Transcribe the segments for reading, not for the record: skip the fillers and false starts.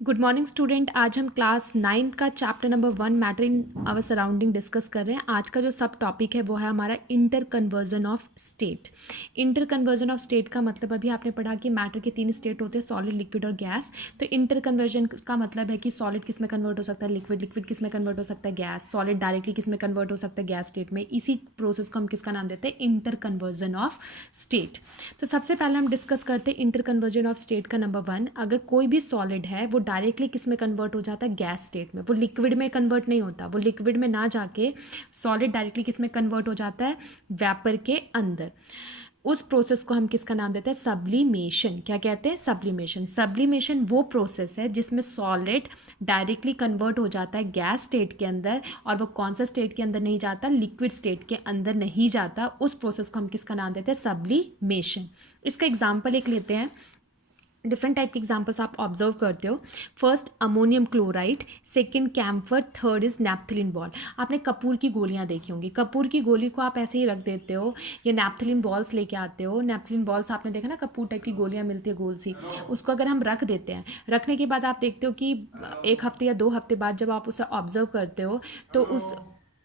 Good morning student. आज हम class 9th का chapter number 1 matter in our surrounding discuss कर रहे हैं। आज का जो सब टॉपिक है वो है हमारा inter conversion of state. Inter conversion of state का मतलब अभी आपने पढ़ा कि मैटर के 3 स्टेट होते हैं, सॉलिड, लिक्विड और गैस। तो इंटर कन्वर्जन का मतलब है कि सॉलिड किस में कन्वर्ट हो सकता है, लिक्विड, लिक्विड किस में कन्वर्ट हो सकता है, गैस, सॉलिड डायरेक्टली किस में कन्वर्ट हो सकता है, गैस स्टेट में। इसी प्रोसेस को हम किसका नाम देते हैं, इंटर कन्वर्जन ऑफ स्टेट। तो सबसे पहले हम डिस्कस करते हैं इंटर कन्वर्जन ऑफ स्टेट का नंबर 1। अगर कोई भी सॉलिड है वो डायरेक्टली किस में कन्वर्ट हो जाता है, गैस स्टेट में। वो लिक्विड में कन्वर्ट नहीं होता, वो लिक्विड में ना जाके सॉलिड डायरेक्टली किस में कन्वर्ट हो जाता है, वेपर के अंदर। उस प्रोसेस को हम किसका नाम देते हैं, सब्लिमेशन। क्या कहते हैं, सब्लिमेशन। सब्लिमेशन वो प्रोसेस है जिसमें सॉलिड डायरेक्टली कन्वर्ट हो जाता है गैस स्टेट के अंदर, और वो कौन सा स्टेट के अंदर नहीं जाता, लिक्विड स्टेट के अंदर नहीं जाता। उस प्रोसेस को हम किसका नाम देते हैं, सब्लिमेशन। इसका एग्जाम्पल एक लेते हैं। डिफरेंट टाइप के एग्जाम्पल्स आप ऑब्जर्व करते हो। First ammonium chloride, second camphor, third is naphthalene ball. आपने कपूर की गोलियां देखी होंगी। कपूर की गोली को आप ऐसे ही रख देते हो या नैप्थलीन बॉल्स लेके आते हो। नैप्थलीन बॉल्स आपने देखा ना, कपूर टाइप की गोलियां मिलती है गोल सी। उसको अगर हम रख देते हैं, रखने के बाद आप देखते हो कि 1 हफ्ते या 2 हफ्ते बाद जब आप उसे ऑब्जर्व करते हो तो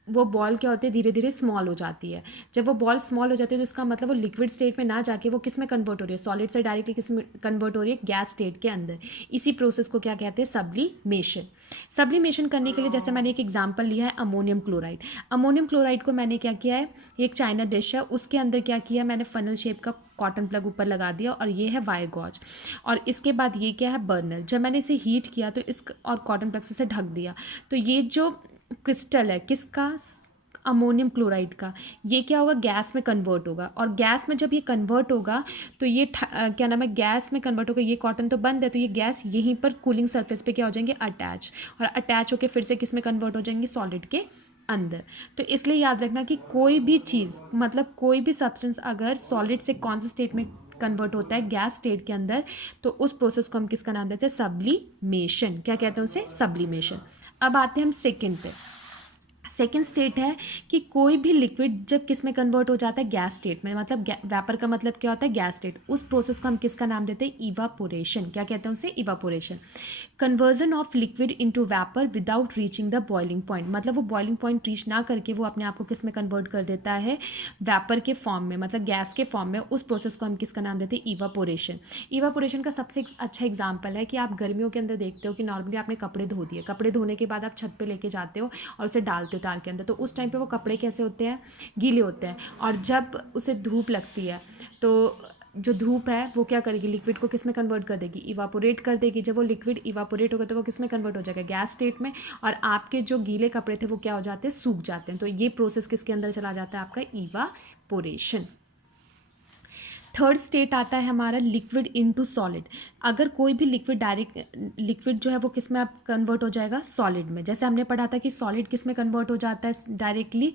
वो बॉल क्या होती है, धीरे धीरे स्मॉल हो जाती है। जब वो बॉल स्मॉल हो जाती है तो इसका मतलब वो लिक्विड स्टेट में ना जाके वो किस में कन्वर्ट हो रही है, सॉलिड से डायरेक्टली किस में कन्वर्ट हो रही है, गैस स्टेट के अंदर। इसी प्रोसेस को क्या कहते हैं, सब्लिमेशन। सब्लिमेशन करने के लिए जैसे मैंने एक एग्जाम्पल लिया है अमोनियम क्लोराइड। अमोनियम क्लोराइड को मैंने क्या किया है, एक चाइना डिश है, उसके अंदर क्या किया, मैंने फनल शेप का कॉटन प्लग ऊपर लगा दिया और ये है वायर गॉज। और इसके बाद ये क्या है, बर्नर। जब मैंने इसे हीट किया तो इस और कॉटन प्लग से इसे ढक दिया, तो ये जो क्रिस्टल है किसका, अमोनियम क्लोराइड का, ये क्या होगा, गैस में कन्वर्ट होगा। और गैस में जब ये कन्वर्ट होगा तो ये क्या नाम है, गैस में कन्वर्ट होगा। ये कॉटन तो बंद है तो ये गैस यहीं पर कूलिंग सरफेस पे क्या हो जाएंगे, अटैच। और अटैच होकर फिर से किस में कन्वर्ट हो जाएंगे, सॉलिड के अंदर। तो इसलिए याद रखना कि कोई भी चीज़, मतलब कोई भी सब्सटेंस अगर सॉलिड से कौन से स्टेट में कन्वर्ट होता है, गैस स्टेट के अंदर, तो उस प्रोसेस को हम किसका नाम देते हैं, सब्लिमेशन। क्या कहते हैं उसे, सब्लिमेशन। अब आते हैं हम सेकेंड पे। सेकेंड स्टेट है कि कोई भी लिक्विड जब किस में कन्वर्ट हो जाता है, गैस स्टेट में। मतलब वेपर का मतलब क्या होता है, गैस स्टेट। उस प्रोसेस को हम किसका नाम देते हैं, इवापोरेशन। क्या कहते हैं उसे, evaporation. Conversion of liquid into vapour without reaching the boiling point. मतलब वो बॉइलिंग पॉइंट रीच ना करके वो अपने आप को किस में कन्वर्ट कर देता है, वेपर के फॉर्म में, मतलब गैस के फॉर्म में। उस प्रोसेस को हम किसका नाम देते हैं, इवापोरेशन। इवापोरेशन का सबसे अच्छा एग्जाम्पल है कि आप गर्मियों के अंदर देखते हो कि नॉर्मली आपने कपड़े धो दिए, कपड़े धोने के बाद आप छत पे लेके जाते हो और उसे डालते हो तार के अंदर। तो उस टाइम पे वो कपड़े कैसे होते हैं, गीले होते हैं। और जब उसे धूप लगती है तो जो धूप है वो क्या करेगी, लिक्विड को किस में कन्वर्ट कर देगी, इवापोरेट कर देगी। जब वो लिक्विड इवापोरेट होगा तो वो किस में कन्वर्ट हो जाएगा, गैस स्टेट में। और आपके जो गीले कपड़े थे वो क्या हो जाते हैं, सूख जाते हैं। तो ये प्रोसेस किसके अंदर चला जाता है, आपका इवापोरेशन। थर्ड स्टेट आता है हमारा लिक्विड इनटू सॉलिड। अगर कोई भी लिक्विड डायरेक्ट, लिक्विड जो है वो किस में आप कन्वर्ट हो जाएगा, सॉलिड में। जैसे हमने पढ़ा था कि सॉलिड किस में कन्वर्ट हो जाता है डायरेक्टली,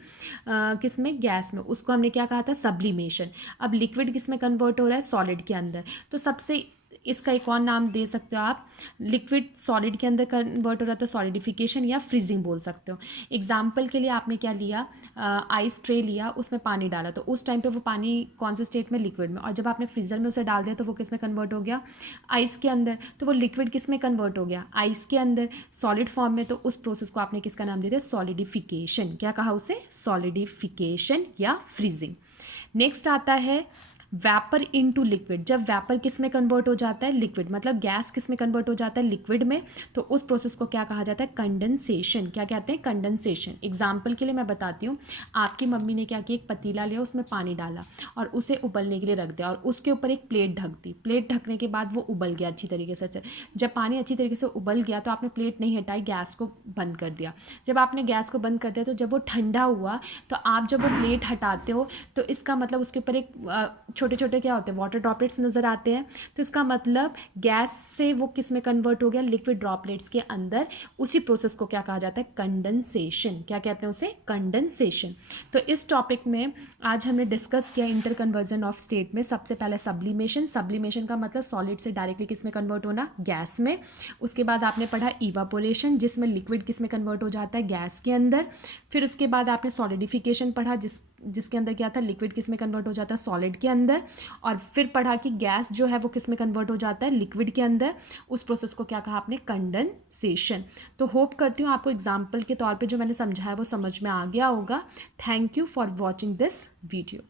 किस में, गैस में। उसको हमने क्या कहा था, सब्लिमेशन। अब लिक्विड किस में कन्वर्ट हो रहा है, सॉलिड के अंदर। तो सबसे इसका एक और नाम दे सकते हो आप, लिक्विड सॉलिड के अंदर कन्वर्ट हो रहा है तो सॉलिडिफिकेशन या फ्रीजिंग बोल सकते हो। एग्जाम्पल के लिए आपने क्या लिया, आइस ट्रे लिया, उसमें पानी डाला, तो उस टाइम पे वो पानी कौन से स्टेट में, लिक्विड में। और जब आपने फ्रीज़र में उसे डाल दिया तो वो किस में कन्वर्ट हो गया, आइस के अंदर। तो वो लिक्विड किस में कन्वर्ट हो गया, आइस के अंदर, सॉलिड फॉर्म में। तो उस प्रोसेस को आपने किसका नाम दे दिया, सॉलिडिफिकेशन। क्या कहा उसे, सॉलिडिफिकेशन या फ्रीजिंग। नेक्स्ट आता है वैपर इनटू लिक्विड। जब वैपर किस में कन्वर्ट हो जाता है, लिक्विड, मतलब गैस किस में कन्वर्ट हो जाता है, लिक्विड में। तो उस प्रोसेस को क्या कहा जाता है, कंडेंसेशन। क्या कहते हैं, कंडेंसेशन। एग्जाम्पल के लिए मैं बताती हूँ। आपकी मम्मी ने क्या किया, एक पतीला लिया, उसमें पानी डाला और उसे उबलने के लिए रख दिया, और उसके ऊपर एक प्लेट ढक दी। प्लेट ढकने के बाद वो उबल गया अच्छी तरीके से। जब पानी अच्छी तरीके से उबल गया तो आपने प्लेट नहीं हटाई, गैस को बंद कर दिया। जब आपने गैस को बंद कर दिया तो जब वो ठंडा हुआ तो आप जब वो प्लेट हटाते हो तो इसका मतलब उसके ऊपर एक छोटे छोटे क्या होते हैं, वाटर ड्रॉपलेट्स नज़र आते हैं। तो इसका मतलब गैस से वो किस में कन्वर्ट हो गया, लिक्विड ड्रॉपलेट्स के अंदर। उसी प्रोसेस को क्या कहा जाता है, कंडेंसेशन। क्या कहते हैं उसे, कंडेंसेशन। तो इस टॉपिक में आज हमने डिस्कस किया इंटर कन्वर्जन ऑफ स्टेट में। सबसे पहले सब्लिमेशन। सब्लिमेशन का मतलब सॉलिड से डायरेक्टली किस में कन्वर्ट होना, गैस में। उसके बाद आपने पढ़ा इवापोरेशन, जिसमें लिक्विड किस में कन्वर्ट हो जाता है, गैस के अंदर। फिर उसके बाद आपने सॉलिडिफिकेशन पढ़ा, जिस जिसके अंदर क्या था, लिक्विड किस में कन्वर्ट हो जाता है, सॉलिड के अंदर, और फिर पढ़ा कि गैस जो है वो किस में कन्वर्ट हो जाता है, लिक्विड के अंदर। उस प्रोसेस को क्या कहा आपने, कंडेंसेशन। तो होप करती हूँ आपको एग्जाम्पल के तौर पे जो मैंने समझाया वो समझ में आ गया होगा। Thank you for watching this video.